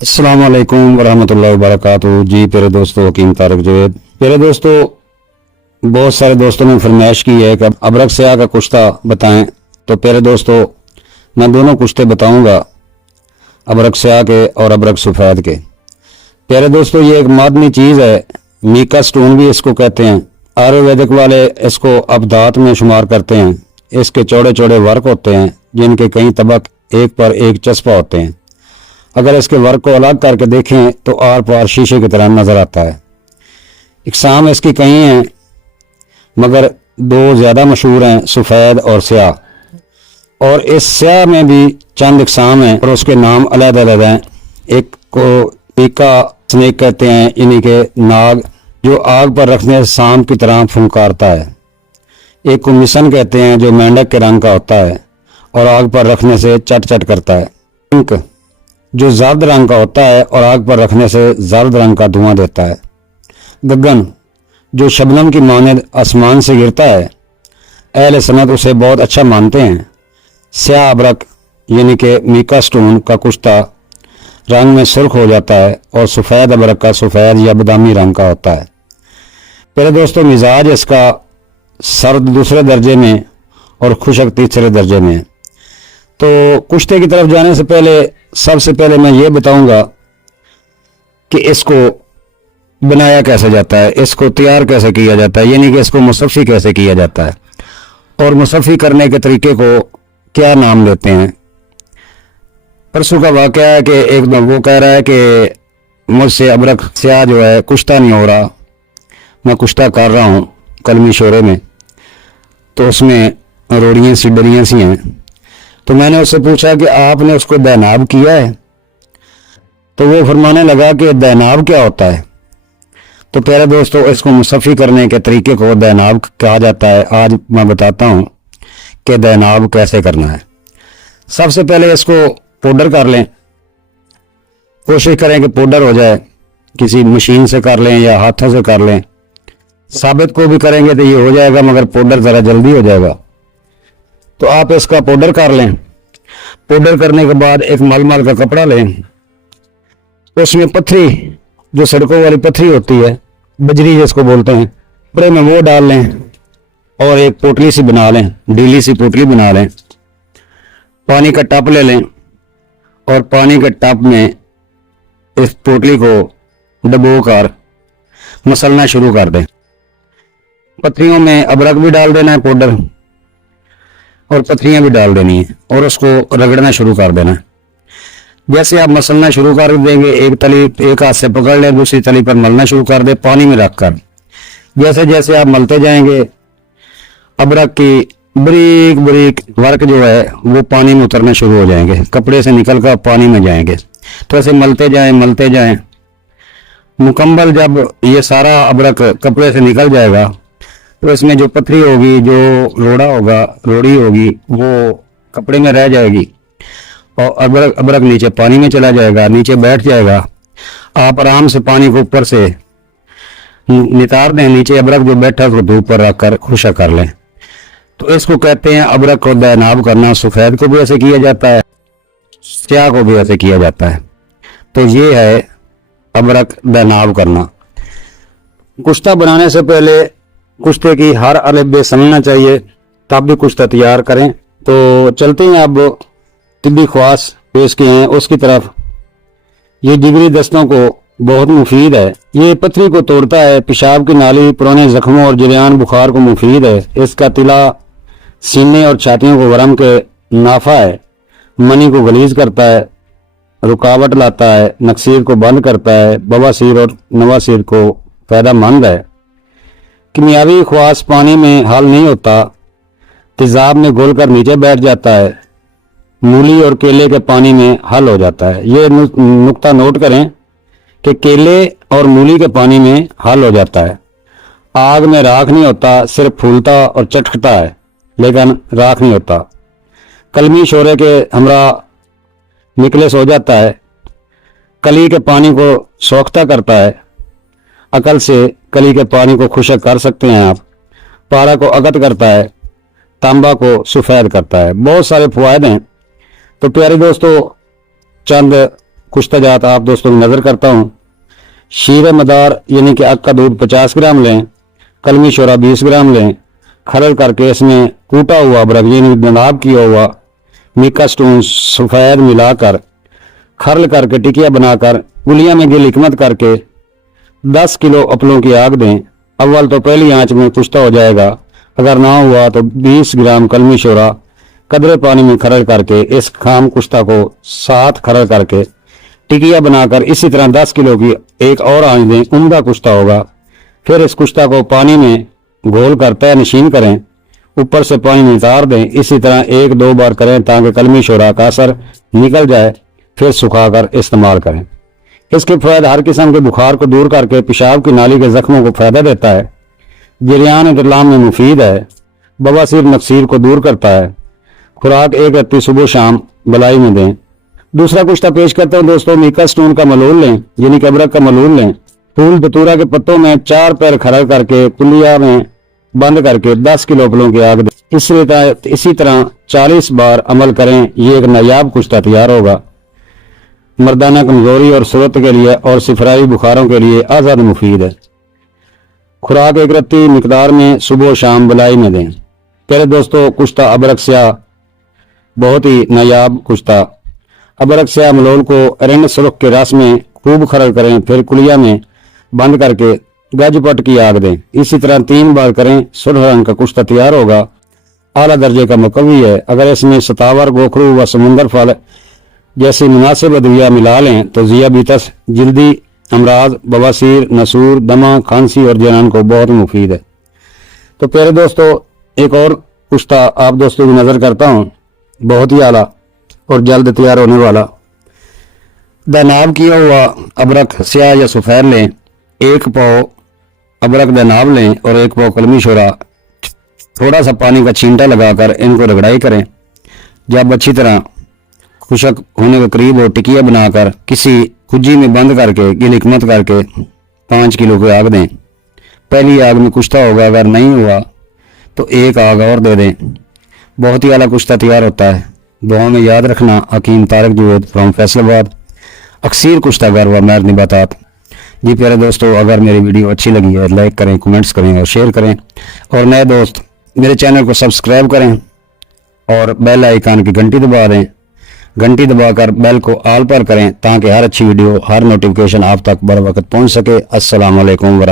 السلام علیکم ورحمۃ اللہ وبرکاتہ۔ جی پیرے دوستو حکیم طارق جوید۔ پیرے دوستو، بہت سارے دوستوں نے فرمائش کی ہے کہ ابرک سیاہ کا کشتہ بتائیں۔ تو پیرے دوستو، میں دونوں کشتے بتاؤں گا، ابرک سیاہ کے اور ابرک سفید کے۔ پیرے دوستو، یہ ایک معدنی چیز ہے۔ میکا سٹون بھی اس کو کہتے ہیں۔ آیورویدک والے اس کو ابدات میں شمار کرتے ہیں۔ اس کے چوڑے چوڑے ورک ہوتے ہیں، جن کے کئی طبق ایک پر ایک چسپا ہوتے ہیں۔ اگر اس کے ورک کو الگ کر کے دیکھیں تو آر پار شیشے کی طرح نظر آتا ہے۔ اقسام اس کی کئی ہیں، مگر دو زیادہ مشہور ہیں، سفید اور سیاہ۔ اور اس سیاہ میں بھی چند اقسام ہیں اور اس کے نام علیحدہ علیحدہ ہیں۔ ایک کو پیکا سنیک کہتے ہیں یعنی انہی کے ناگ، جو آگ پر رکھنے سے سانپ کی طرح پھنکارتا ہے۔ ایک کو مسن کہتے ہیں، جو مینڈک کے رنگ کا ہوتا ہے اور آگ پر رکھنے سے چٹ چٹ کرتا ہے۔ پنک۔ جو زرد رنگ کا ہوتا ہے اور آگ پر رکھنے سے زرد رنگ کا دھواں دیتا ہے۔ گگن، جو شبنم کی مانند آسمان سے گرتا ہے، اہل سنت اسے بہت اچھا مانتے ہیں۔ سیاہ ابرک یعنی کہ میکا سٹون کا کشتہ، رنگ میں سرخ ہو جاتا ہے اور سفید ابرک کا سفید یا بادامی رنگ کا ہوتا ہے۔ پہلے دوستوں مزاج اس کا سرد دوسرے درجے میں اور خشک تیسرے درجے میں ہے۔ تو کشتے کی طرف جانے سے پہلے سب سے پہلے میں یہ بتاؤں گا کہ اس کو بنایا کیسے جاتا ہے، اس کو تیار کیسے کیا جاتا ہے یعنی کہ اس کو مصفی کیسے کیا جاتا ہے۔ اور مصفی کرنے کے طریقے کو کیا نام دیتے ہیں؟ پرسوں کا واقعہ ہے کہ ایک دم وہ کہہ رہا ہے کہ مجھ سے ابرک سیاہ جو ہے کشتہ نہیں ہو رہا۔ میں کشتہ کر رہا ہوں کلمی شورے میں۔ تو اس میں روڑیاں سی ڈریاں سی ہیں۔ تو میں نے اس سے پوچھا کہ آپ نے اس کو دیناب کیا ہے؟ تو وہ فرمانے لگا کہ دیناب کیا ہوتا ہے؟ تو پیارے دوستو، اس کو مصفی کرنے کے طریقے کو دیناب کہا جاتا ہے۔ آج میں بتاتا ہوں کہ دیناب کیسے کرنا ہے۔ سب سے پہلے اس کو پوڈر کر لیں۔ کوشش کریں کہ پوڈر ہو جائے۔ کسی مشین سے کر لیں یا ہاتھوں سے کر لیں۔ ثابت کو بھی کریں گے تو یہ ہو جائے گا، مگر پوڈر ذرا جلدی ہو جائے گا۔ تو آپ اس کا پاؤڈر کر لیں۔ پاؤڈر کرنے کے بعد ایک مل مل کا کپڑا لیں۔ اس میں پتھری، جو سڑکوں والی پتھری ہوتی ہے، بجری جس کو بولتے ہیں کپڑے میں وہ ڈال لیں اور ایک پوٹلی سی بنا لیں، ڈیلی سی پوٹلی بنا لیں۔ پانی کا ٹپ لے لیں اور پانی کے ٹپ میں اس پوٹلی کو ڈبو کر مسلنا شروع کر دیں۔ پتھریوں میں ابرک بھی ڈال دینا ہے پاؤڈر اور پتھریاں بھی ڈال دینی ہیں اور اس کو رگڑنا شروع کر دینا۔ جیسے آپ مسلنا شروع کر دیں گے، ایک تلی، ایک ہاتھ سے پکڑ لیں، دوسری تلی پر ملنا شروع کر دیں، پانی میں رکھ کر۔ جیسے جیسے آپ ملتے جائیں گے، ابرک کی بریک بریک ورک جو ہے، وہ پانی میں اترنا شروع ہو جائیں گے۔ کپڑے سے نکل کر پانی میں جائیں گے۔ تو ایسے ملتے جائیں ملتے جائیں۔ مکمل جب یہ سارا ابرک کپڑے سے نکل جائے گا تو اس میں جو پتھری ہوگی، جو روڑا ہوگا، روڑی ہوگی، وہ کپڑے میں رہ جائے گی اور ابرک ابرک نیچے پانی میں چلا جائے گا، نیچے بیٹھ جائے گا۔ آپ آرام سے پانی کو اوپر سے نتار دیں، نیچے ابرک جو بیٹھا اس کو دھوپ پر رکھ کر خوشا کر لیں۔ تو اس کو کہتے ہیں ابرک کو دیناب کرنا، سفید کو بھی ایسے کیا جاتا ہے، سیاہ کو بھی ایسے کیا جاتا ہے۔ تو یہ ہے ابرک دیناب کرنا۔ کشتہ بنانے سے پہلے کشتے کی ہر الب سمجھنا چاہیے، تب بھی کشتہ تیار کریں۔ تو چلتے ہیں اب طبی خواص پیش کیے ہیں۔ اس کی طرف یہ جگری دستوں کو بہت مفید ہے۔ یہ پتھری کو توڑتا ہے، پیشاب کی نالی، پرانے زخموں اور جریان بخار کو مفید ہے۔ اس کا تلا سینے اور چھاتیوں کو ورم کے نافع ہے۔ منی کو گلیز کرتا ہے، رکاوٹ لاتا ہے نقصیر کو بند کرتا ہے، بواسیر اور نواسیر کو فائدہ مند ہے۔ کیمیاوی خواص پانی میں حل نہیں ہوتا، تیزاب میں گول کر نیچے بیٹھ جاتا ہے، مولی اور کیلے کے پانی میں حل ہو جاتا ہے۔ یہ نقطہ نوٹ کریں کہ کیلے اور مولی کے پانی میں حل ہو جاتا ہے۔ آگ میں راکھ نہیں ہوتا، صرف پھولتا اور چٹکتا ہے، لیکن راکھ نہیں ہوتا۔ کلمی شورے کے ہمراہ نکلے سو جاتا ہے۔ کلی کے پانی کو سوکھتا کرتا ہے۔ عقل سے کلی کے پانی کو خشک کر سکتے ہیں آپ۔ پارا کو اگت کرتا ہے، تانبا کو سفید کرتا ہے۔ بہت سارے فوائد ہیں۔ تو پیارے دوستو، چند کشتہ جات آپ دوستوں کی نظر کرتا ہوں۔ شیر مدار یعنی کہ اک کا دودھ پچاس گرام لیں، کلمی شورا بیس گرام لیں۔ کھرل کر کے اس میں کوٹا ہوا برف یعنی نناب کیا ہوا، میکا سٹون سفید ملا کر کھرل کر کے ٹکیا بنا کر، گلیاں میں گل حکمت کر کے دس کلو اپلوں کی آگ دیں۔ اول تو پہلی آنچ میں پشتہ ہو جائے گا۔ اگر نہ ہوا تو بیس گرام کلمی شورا قدرے پانی میں کھرڑ کر کے اس خام کشتہ کو ساتھ کھرڑ کر کے ٹکیا بنا کر اسی طرح دس کلو کی ایک اور آنچ دیں، عمدہ کشتہ ہوگا۔ پھر اس کشتہ کو پانی میں گھول کر طے نشین کریں۔ اوپر سے پانی میں اتار دیں۔ اسی طرح ایک دو بار کریں تاکہ کلمی شورا کا اثر نکل جائے۔ پھر سکھا کر استعمال کریں۔ اس کے فوائد ہر قسم کے بخار کو دور کر کے پیشاب کی نالی کے زخموں کو فائدہ دیتا ہے۔ جریان انتظام میں مفید ہے۔ بواسیر نقصیر کو دور کرتا ہے۔ خوراک ایک رتی صبح شام بلائی میں دیں۔ دوسرا کچھ پیش کرتے ہیں دوستوں میکا سٹون کا ملول لیں یعنی کبرک کا ملول لیں۔ پھول دتورا کے پتوں میں چار پیر کھڑا کر کے کلیا میں بند کر کے دس کلو پلوں کی آگ دیں۔ اسی طرح چالیس بار عمل کریں، یہ ایک نایاب کشتہ تیار ہوگا۔ مردانہ کمزوری اور صورت کے لیے اور سفرائی بخاروں کے لیے آزاد مفید ہے۔ خوراک ایک رتی مقدار میں صبح و شام بلائی میں دیں۔ پہلے دوستو، کشتہ ابرک سیاہ بہت ہی نایاب کشتہ۔ ابرک سیاہ ملول کو ارین سرخ کے رس میں خوب کھرل کریں، پھر کلیا میں بند کر کے گج پٹ کی آگ دیں۔ اسی طرح تین بار کریں، سرخ رنگ کا کشتہ تیار ہوگا۔ اعلیٰ درجے کا مقوی ہے۔ اگر اس میں ستاور، گوکھرو و سمندر پھل جیسے مناسب ادویہ ملا لیں تو ذیابیطس جلدی، امراض، بواسیر، نسور دمہ کھانسی اور جنان کو بہت مفید ہے۔ تو پیارے دوستو، ایک اور کشتہ آپ دوستوں کی نظر کرتا ہوں۔ بہت ہی اعلیٰ اور جلد تیار ہونے والا۔ دناب کیا ہوا ابرک سیاہ یا سفید لیں؟ ایک پاؤ ابرک دناب لیں اور ایک پاؤ کلمی شورا۔ تھوڑا سا پانی کا چھینٹا لگا کر ان کو رگڑائی کریں۔ جب اچھی طرح خوشک ہونے کے قریب اور ٹکیا بنا کر کسی کھجی میں بند کر کے گل حکمت کر کے پانچ کلو کی آگ دیں۔ پہلی آگ میں کشتہ ہوگا، اگر نہیں ہوا تو ایک آگ اور دے دیں۔ بہت ہی اعلیٰ کشتہ تیار ہوتا ہے۔ دعاؤں میں یاد رکھنا، حکیم طارق جوید فرام فیصل آباد اکثیر کشتہ گھر و میر نباتات۔ جی پیارے دوستو، اگر میری ویڈیو اچھی لگی ہے، لائک کریں، کمنٹس کریں اور شیئر کریں۔ اور نئے دوست، میرے چینل کو سبسکرائب کریں اور بیل آئیکن کی گھنٹی دبا دیں۔ گھنٹی دبا کر بیل کو آل پر کریں تاکہ ہر اچھی ویڈیو، ہر نوٹیفکیشن آپ تک بر وقت پہنچ سکے۔ السلام علیکم ورحمۃ